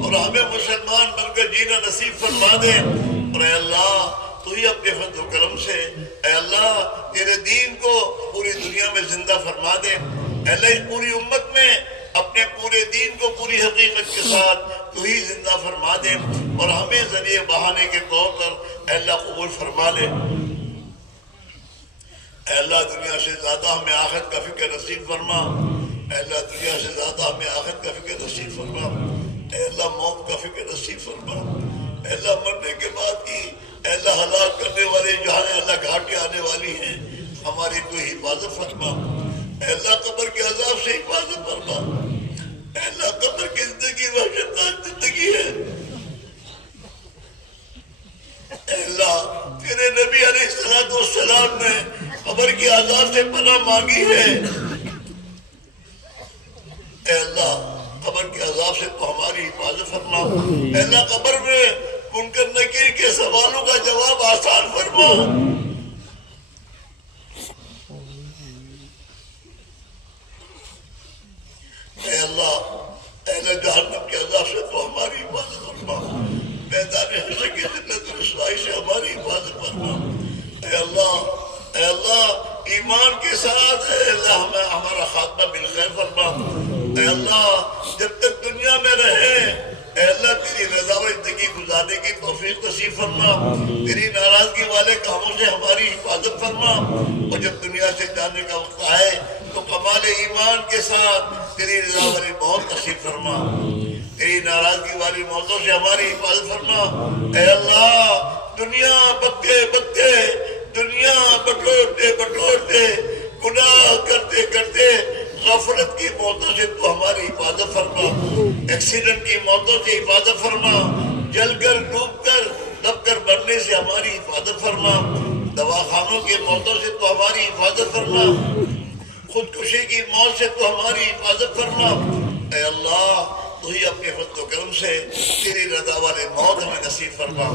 اور ہمیں مسلمان بن کر جینا نصیب فرما دے. اور اے اللہ تو ہی اپنے فضل و کرم سے اے اللہ تیرے دین کو پوری دنیا میں زندہ فرما دے. اے اللہ اس پوری امت میں اپنے پورے دین کو پوری حقیقت کے ساتھ تو ہی زندہ فرما دے اور ہمیں ذریعے بہانے کے طور پر اے اللہ قبول فرما لے. اے اللہ دنیا سے زیادہ ہمیں آخرت کا فکر نصیب فرما. اے اللہ دنیا سے زیادہ ہمیں آخرت کا فکر نصیب فرما. اے اللہ موت کا فکر نصیب فرما. اے اللہ مرنے کے بعد کی اے اللہ ہلاک کرنے والے جہاں اللہ گھاٹیں آنے والی ہیں ہماری تو حفاظت فرما. اے اللہ قبر کے عذاب سے حفاظت فرما. اے اللہ قبر کی زندگی وحشتناک زندگی ہے. اے اللہ تیرے نبی علیہ السلام نے قبر کی عذاب سے پناہ مانگی ہے. اے اللہ قبر کے عذاب سے تو ہماری حفاظت فرما. اے اللہ قبر میں منکر نکیر کے سوالوں کا جواب آسان فرما. اے اللہ جہنم کے عذاب سے تو ہماری حفاظت فرما. میدان حشر کی ذلت و رسوائی سے ہماری حفاظت فرما. اے اللہ ایمان کے ساتھ اے اللہ ہمیں ہمارا خاتمہ بالخیر فرما. اے اللہ جب تک دنیا میں رہے اے اللہ تیری رضا و زندگی گزارنے کی توفیق نصیب فرما. تیری ناراضگی والے کاموں سے ہماری حفاظت فرما. اور جب دنیا سے جانے کا وقت آئے تو کمال ایمان کے ساتھ تیری رضا والی موت نصیب فرما. تیری ناراضگی والی موتوں سے ہماری حفاظت فرما. اے اللہ دنیا بکتے دنیا بٹورتے گناہ کرتے غفلت کی موتوں سے تو ہماری حفاظت فرما. ایکسیڈنٹ کی موتوں سے حفاظت فرما. جل کر ڈوب کر دب کر مرنے سے ہماری حفاظت فرما. دواخانوں کی موتوں سے تو ہماری حفاظت فرما. خودکشی کی موت سے تو ہماری حفاظت فرما. اے اللہ تو ہی اپنے فضل و کرم سے تیری رضا والے موت ہمیں نصیب فرما.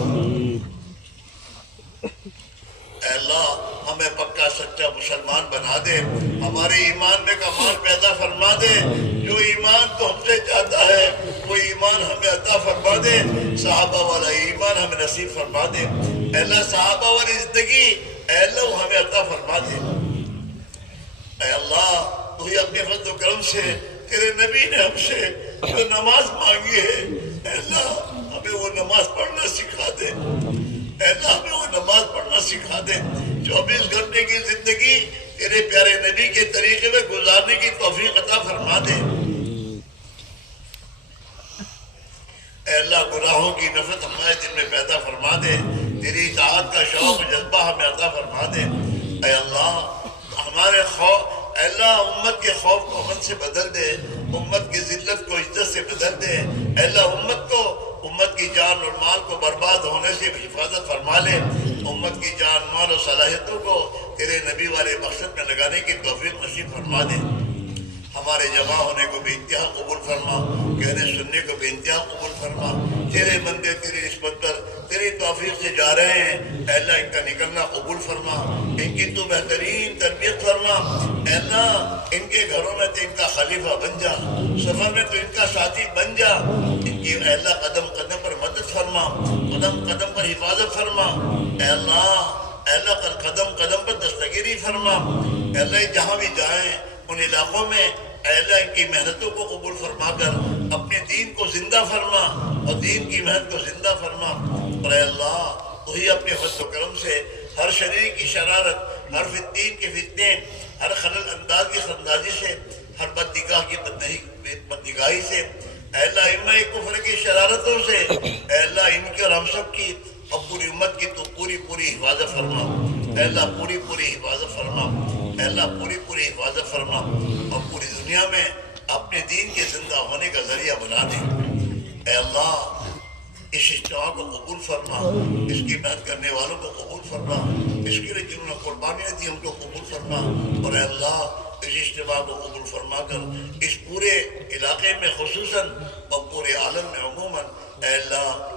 اے اللہ ہمیں پکا سچا مسلمان بنا دے، ہمارے ایمان میں کمال پیدا فرما دے، جو ایمان تو ہم سے چاہتا ہے وہ ایمان ہمیں عطا فرما دے، صحابہ والا ایمان ہمیں نصیب فرما دے، اے اللہ صحابہ والی زندگی اے اللہ ہمیں عطا فرما دے، اے اللہ تو ہی اپنے فضل و کرم سے تیرے نبی نے ہم سے جو نماز مانگی ہے اے اللہ ہمیں وہ نماز پڑھنا سکھا دے، اے اللہ ہمیں وہ نماز پڑھنا سکھا دے، 24 گھنٹے کی زندگی تیرے پیارے نبی کے طریقے میں گزارنے کی توفیق عطا فرما دے، اے اللہ گناہوں کی نفرت ہمارے دل میں پیدا فرما دے، تیری اطاعت کا شوق جذبہ ہمیں عطا فرما دے، اے اللہ ہمارے خوف اے اللہ امت کے خوف کو امن سے بدل دے، امت کی ذلت کو عزت سے بدل دے، اے اللہ امت کی جان اور مال کو برباد ہونے سے بھی حفاظت فرما لے، امت کی جان مال اور صلاحیتوں کو تیرے نبی والے مقصد میں لگانے کی توفیق نصیب فرما دے، ہمارے جمع ہونے کو بھی انتہا قبول فرما، کہنے سننے کو بھی انتہا قبول فرما، تیرے بندے تیری نسبت پر تیری توفیق سے جا رہے ہیں، اے اللہ ان کا نکلنا قبول فرما، ان کی تو بہترین تربیت فرما، اے اللہ ان کے گھروں میں تو ان کا خلیفہ بن جا، سفر میں تو ان کا ساتھی بن جا، ان کی اے اللہ قدم قدم پر مدد فرما، قدم قدم پر حفاظت فرما، اے اللہ قدم قدم پر دستگیری فرما، اے اللہ جہاں بھی جائیں ان علاقوں میں اے اللہ ان کی محنتوں کو قبول فرما کر اپنے دین کو زندہ فرما اور دین کی محنت کو زندہ فرما، اور اے اللہ تو ہی اپنے فضل و کرم سے ہر شریر کی شرارت، ہر فتین کے فتنے، ہر خلل انداز کی خندازی سے، ہر بدنگاہ کی بدنگاہی سے، اے اللہ امہ کفر کی شرارتوں سے اے اللہ ان کی اور ہم سب کی اور پوری امت کی تو پوری حفاظت فرما، اے اللہ پوری حفاظت فرما، اے اللہ پوری حفاظت فرما، اور پوری دنیا میں اپنے دین کے زندہ ہونے کا ذریعہ بنا دے، اے اللہ اس اجتماع کو قبول فرما، اس کی محنت کرنے والوں کو قبول فرما، اس کے لیے جنہوں نے قربانیاں دی ان کو قبول فرما، اور اے اللہ اس اجتماع کو قبول فرما کر اس پورے علاقے میں خصوصاً اور پورے عالم میں عموماً اے اللہ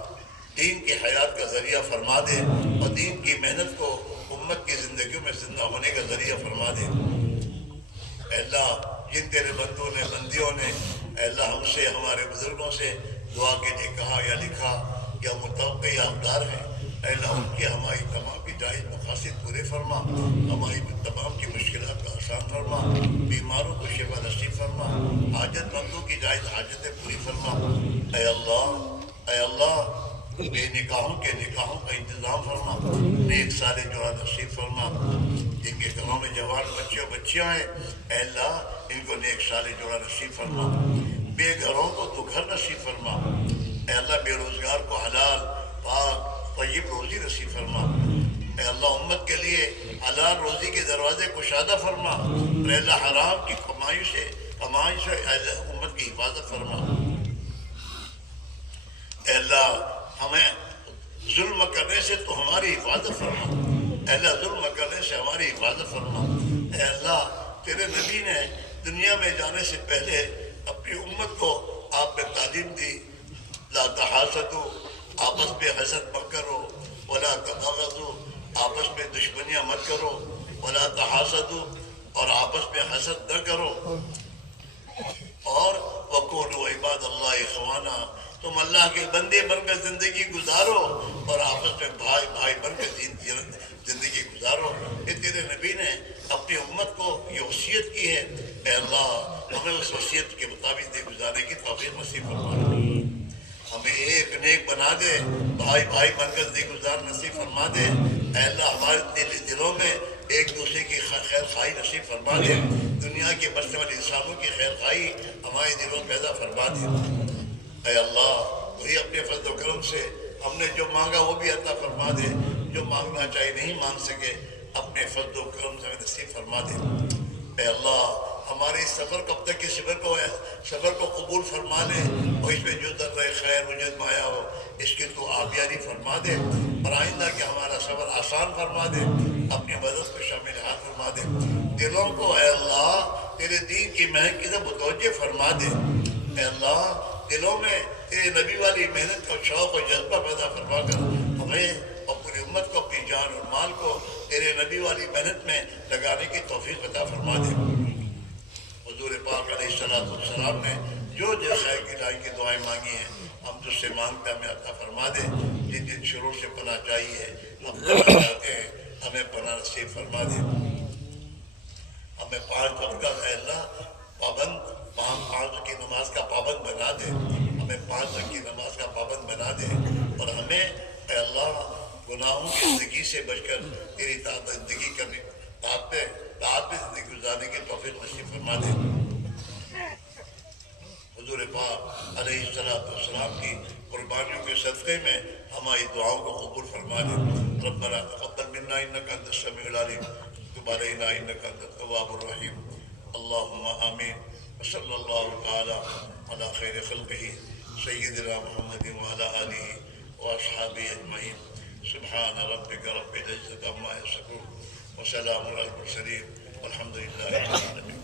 دین کی حیات کا ذریعہ فرما دے اور دین کی محنت کو امت کی زندگیوں میں زندہ ہونے کا ذریعہ فرما دے، اے اللہ جن تیرے بندوں نے بندیوں نے اے اللہ ہم سے ہمارے بزرگوں سے دعا کے لیے کہا یا لکھا یا متوقع یا حقدار ہیں، اے اللہ ان کی ہماری تمام کی جائز مقاصد پورے فرما، ہماری تمام کی مشکلات کا آسان فرما، بیماروں کو شفا نصیب فرما، حاجت مندوں کی جائز حاجتیں پوری فرما، اے اللہ بے نکاحوں کے نکاحوں کا انتظام فرما، نیک سارے جوڑا نصیب فرما، جن کے گھروں میں جوان بچے اور بچیاں ہیں اے اللہ ان کو نیک سارے جوڑا نصیب فرما، بے گھروں کو تو گھر نصیب فرما، اے اللہ بے روزگار کو حلال پاک طیب روزی نصیب فرما، اے اللہ امت کے لیے حلال روزی کے دروازے کشادہ فرما، اور اے اللہ حرام کی کمائی سے اے اللہ امت کی حفاظت فرما، اے اللہ ہمیں ظلم کرنے سے تو ہماری حفاظت فرما، اے اللہ ظلم کرنے سے ہماری حفاظت فرما، اے اللہ تیرے نبی نے دنیا میں جانے سے پہلے اپنی امت کو آپ نے تعلیم دی، لا تحاسدوا، آپس میں حسد مت کرو، ولا تباغضوا، آپس میں دشمنیاں مت کرو، ولا تحاسدوا، اور آپس میں حسد نہ کرو، اور وَقُولُوا عِبَادَ اللَّهِ اِخْوَانًا، تم اللہ کے بندے بن کر زندگی گزارو اور آپس میں بھائی بن کر زندگی گزارو، یہ تیرے نبی نے اپنی امت کو یہ وصیت کی ہے، اے اللہ ہمیں اس وصیت کے مطابق دے گزارنے کی توفیق نصیب فرما، ہمیں ایک نیک بنا دے، بھائی بن کر زندگی گزار نصیب فرما دے، اے اللہ ہمارے دلوں میں ایک دوسرے کی خیر خواہی نصیب فرما دے، دنیا کے بسنے والے انسانوں کی خیر خواہی ہمارے دلوں میں پیدا فرما دے، اے اللہ وہی اپنے فضل و کرم سے ہم نے جو مانگا وہ بھی عطا فرما دے، جو مانگنا چاہیے نہیں مانگ سکے اپنے فضل و کرم سے ہمیں نصیب فرما دے، اے اللہ ہمارے اس سفر کب تک کے سفر کو قبول فرما لے، اور اس میں جو در خیر وجود مایا ہو اس کی تو آبیاری فرما دے، اور آئندہ کہ ہمارا سفر آسان فرما دے، اپنی مدد کو شامل حال فرما دے، دلوں کو اے اللہ تیرے دین کی مہک کی طرف متوجہ فرما دے، اے اللہ دلوں میں تیرے نبی والی محنت کا شوق اور جذبہ پیدا فرما کر ہمیں اور پوری امت کو اپنی جان اور مال کو تیرے نبی والی محنت میں لگانے کی توفیق عطا فرما دے۔ حضور پاک علیہ السلام نے جو خیر کی لائی کی دعائیں مانگی ہیں ہم تجھ سے مانگتے ہمیں عطا فرما دے۔ جن جن شرور سے پناہ چاہیے ہم پناہ چاہتے ہیں ہمیں پناہ نصیب فرما دے۔ ہمیں 5 وقت کا اے اللہ پابند 5 وقت کی نماز کا پابند بنا دے، ہمیں 5 وقت کی نماز کا پابند بنا دے، اور ہمیں اے اللہ گناہوں کی زندگی سے بچ کر تیری زندگی کرنے طاعت پہ زندگی گزارنے کی توفیق نصیب فرما دے۔ حضور پاک علیہ السلام کی قربانیوں کے صدقے میں ہماری دعاؤں کو قبول فرما دے۔ ربنا تقبل منا انک انت السمیع العلیم وتب علینا انک انت التواب الرحیم۔ اللہم آمین وصلی اللہ تعالی علی خیر خلقہ سیدنا محمد وعلی آلہ واصحابہ اجمعین۔ سبحان ربک رب العزۃ عما یصفون وسلام علی المرسلین والحمد للہ رب العالمین۔